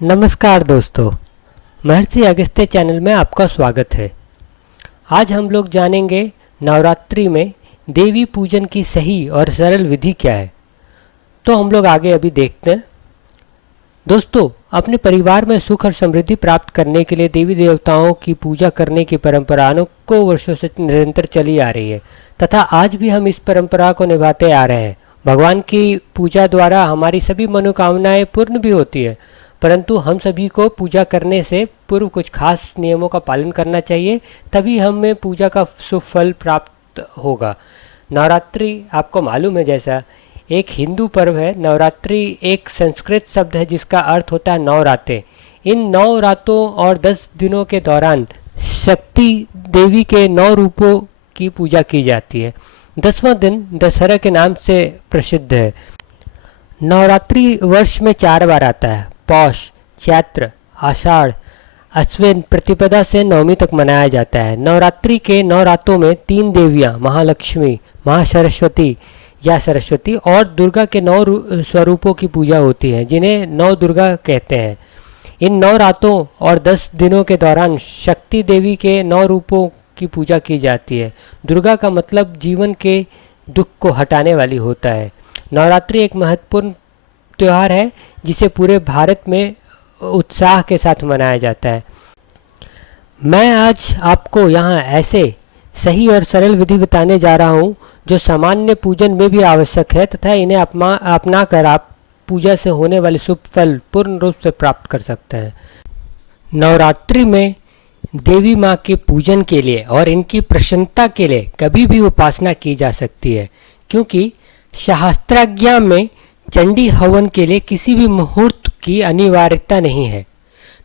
नमस्कार दोस्तों, महर्षि अगस्त्य चैनल में आपका स्वागत है। आज हम लोग जानेंगे नवरात्रि में देवी पूजन की सही और सरल विधि क्या है। तो हम लोग आगे अभी देखते हैं। दोस्तों, अपने परिवार में सुख और समृद्धि प्राप्त करने के लिए देवी देवताओं की पूजा करने की परंपरा अनेकों वर्षों से निरंतर चली आ रही है तथा आज भी हम इस परंपरा को निभाते आ रहे हैं। भगवान की पूजा द्वारा हमारी सभी मनोकामनाएं पूर्ण भी होती है, परंतु हम सभी को पूजा करने से पूर्व कुछ खास नियमों का पालन करना चाहिए, तभी हमें पूजा का सुफल प्राप्त होगा। नवरात्रि आपको मालूम है, जैसा एक हिंदू पर्व है। नवरात्रि एक संस्कृत शब्द है जिसका अर्थ होता है 9 रातें। इन 9 रातों और 10 दिनों के दौरान शक्ति देवी के 9 रूपों की पूजा की जाती है। 10वां दिन दशहरा के नाम से प्रसिद्ध है। नवरात्रि वर्ष में 4 बार आता है। पौष, चैत्र, आषाढ़, अश्विन प्रतिपदा से नवमी तक मनाया जाता है। नवरात्रि के 9 रातों में 3 देवियां महालक्ष्मी, महासरस्वती या सरस्वती और दुर्गा के 9 स्वरूपों की पूजा होती है, जिन्हें 9 दुर्गा कहते हैं। इन 9 रातों और 10 दिनों के दौरान शक्ति देवी के 9 रूपों की पूजा की जाती है। दुर्गा का मतलब जीवन के दुख को हटाने वाली होता है। नवरात्रि एक महत्वपूर्ण त्यौहार है जिसे पूरे भारत में उत्साह के साथ मनाया जाता है। मैं आज आपको यहाँ ऐसे सही और सरल विधि बताने जा रहा हूँ जो सामान्य पूजन में भी आवश्यक है तथा इन्हें अपना कर आप पूजा से होने वाले शुभ फल पूर्ण रूप से प्राप्त कर सकते हैं। नवरात्रि में देवी माँ के पूजन के लिए और इनकी प्रसन्नता के लिए कभी भी उपासना की जा सकती है, क्योंकि शास्त्राज्ञा में चंडी हवन के लिए किसी भी मुहूर्त की अनिवार्यता नहीं है।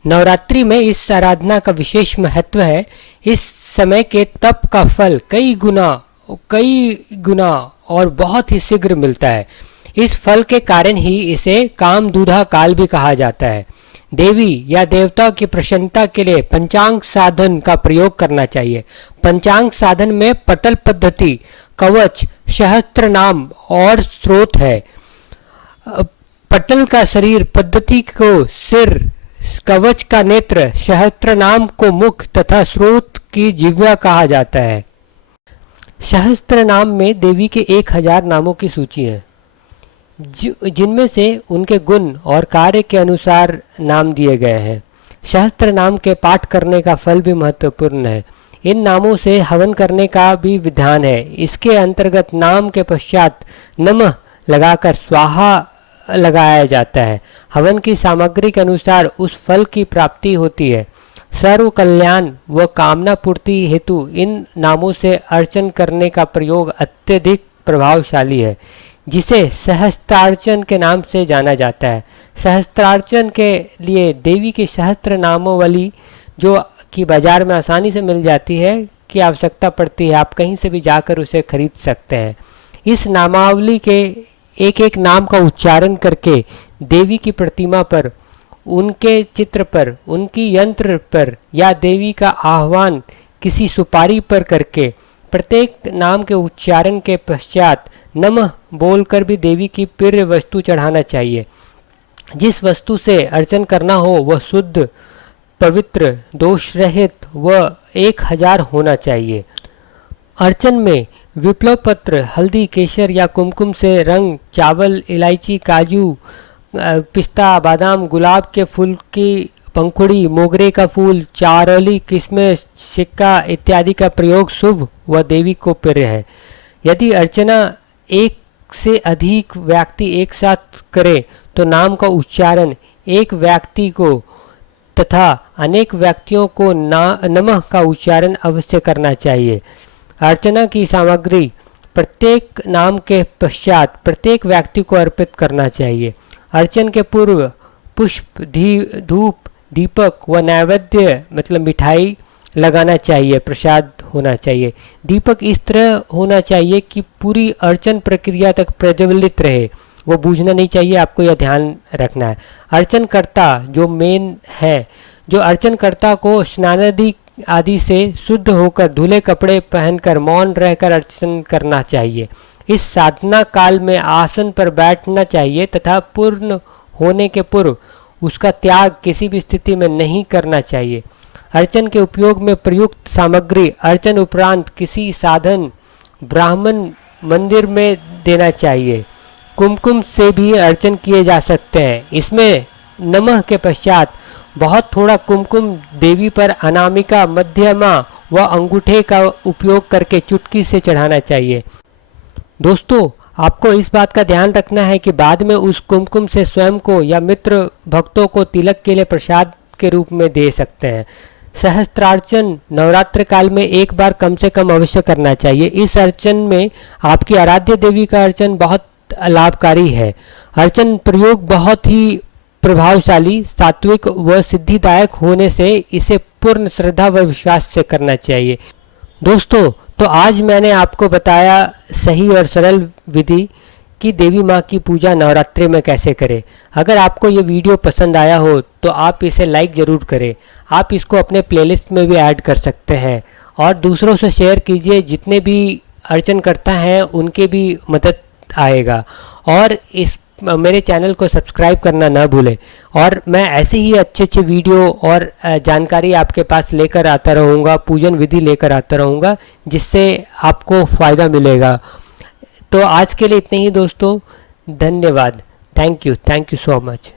नवरात्रि में इस आराधना का विशेष महत्व है। इस समय के तप का फल कई गुना और बहुत ही शीघ्र मिलता है। इस फल के कारण ही इसे कामदूधा काल भी कहा जाता है। देवी या देवता की प्रसन्नता के लिए पंचांग साधन का प्रयोग करना चाहिए। पंचांग साधन में पटल पद्धति, कवच, सहस्त्र नाम और स्रोत है। पटल का शरीर, पद्धति को सिर, कवच का नेत्र, सहस्त्र नाम को मुख तथा स्रोत की जिह्वा कहा जाता है। सहस्त्र नाम में देवी के 1000 नामों की सूची है, जिनमें से उनके गुण और कार्य के अनुसार नाम दिए गए हैं। सहस्त्र नाम के पाठ करने का फल भी महत्वपूर्ण है। इन नामों से हवन करने का भी विधान है। इसके अंतर्गत नाम के पश्चात नमः लगाकर स्वाहा लगाया जाता है। हवन की सामग्री के अनुसार उस फल की प्राप्ति होती है। सर्व कल्याण व कामना पूर्ति हेतु इन नामों से अर्चन करने का प्रयोग अत्यधिक प्रभावशाली है, जिसे सहस्त्रार्चन के नाम से जाना जाता है। सहस्त्रार्चन के लिए देवी के सहस्त्र नामों वाली, जो कि बाजार में आसानी से मिल जाती है, की आवश्यकता पड़ती है। आप कहीं से भी जाकर उसे खरीद सकते हैं। इस नामावली के एक एक नाम का उच्चारण करके देवी की प्रतिमा पर, उनके चित्र पर, उनकी यंत्र पर या देवी का आह्वान किसी सुपारी पर करके प्रत्येक नाम के उच्चारण के पश्चात नमः बोलकर भी देवी की प्रिय वस्तु चढ़ाना चाहिए। जिस वस्तु से अर्चन करना हो वह शुद्ध, पवित्र, दोष रहित व 1000 होना चाहिए। अर्चन में विप्लव पत्र, हल्दी, केसर या कुमकुम से रंग, चावल, इलायची, काजू, पिस्ता, बादाम, गुलाब के फूल की पंखुड़ी, मोगरे का फूल, चारोली, किशमिश, सिक्का इत्यादि का प्रयोग शुभ व देवी को प्रिय है। यदि अर्चना एक से अधिक व्यक्ति एक साथ करे तो नाम का उच्चारण एक व्यक्ति को तथा अनेक व्यक्तियों को नमः का उच्चारण अवश्य करना चाहिए। अर्चना की सामग्री प्रत्येक नाम के पश्चात प्रत्येक व्यक्ति को अर्पित करना चाहिए। अर्चन के पूर्व पुष्प, धूप, दीपक व नैवेद्य मतलब मिठाई लगाना चाहिए, प्रसाद होना चाहिए। दीपक इस तरह होना चाहिए कि पूरी अर्चन प्रक्रिया तक प्रज्वलित रहे, वो बूझना नहीं चाहिए। आपको यह ध्यान रखना है। अर्चनकर्ता जो मेन है, जो अर्चनकर्ता को स्नानादि आदि से शुद्ध होकर धुले कपड़े पहनकर मौन रहकर अर्चन करना चाहिए। इस साधना काल में आसन पर बैठना चाहिए तथा पूर्ण होने के पूर्व उसका त्याग किसी भी स्थिति में नहीं करना चाहिए। अर्चन के उपयोग में प्रयुक्त सामग्री अर्चन उपरांत किसी साधन ब्राह्मण मंदिर में देना चाहिए। कुमकुम से भी अर्चन किए जा सकते हैं। इसमें नमः के पश्चात बहुत थोड़ा कुमकुम देवी पर अनामिका, मध्यमा व अंगूठे का उपयोग करके चुटकी से चढ़ाना चाहिए। दोस्तों, आपको इस बात का ध्यान रखना है कि बाद में उस कुमकुम से स्वयं को या मित्र भक्तों को तिलक के लिए प्रसाद के रूप में दे सकते हैं। सहस्त्रार्चन नवरात्र काल में एक बार कम से कम अवश्य करना चाहिए। इस अर्चन में आपकी आराध्य देवी का अर्चन बहुत लाभकारी है। अर्चन प्रयोग बहुत ही प्रभावशाली, सात्विक व सिद्धिदायक होने से इसे पूर्ण श्रद्धा व विश्वास से करना चाहिए। दोस्तों, तो आज मैंने आपको बताया सही और सरल विधि कि देवी माँ की पूजा नवरात्रि में कैसे करें। अगर आपको ये वीडियो पसंद आया हो तो आप इसे लाइक ज़रूर करें। आप इसको अपने प्लेलिस्ट में भी ऐड कर सकते हैं और दूसरों से शेयर कीजिए। जितने भी अर्चन करता हैं उनके भी मदद आएगा। और इस मेरे चैनल को सब्सक्राइब करना ना भूलें। और मैं ऐसे ही अच्छे अच्छे वीडियो और जानकारी आपके पास लेकर आता रहूँगा, पूजन विधि लेकर आता रहूँगा, जिससे आपको फ़ायदा मिलेगा। तो आज के लिए इतने ही दोस्तों, धन्यवाद। Thank you so much.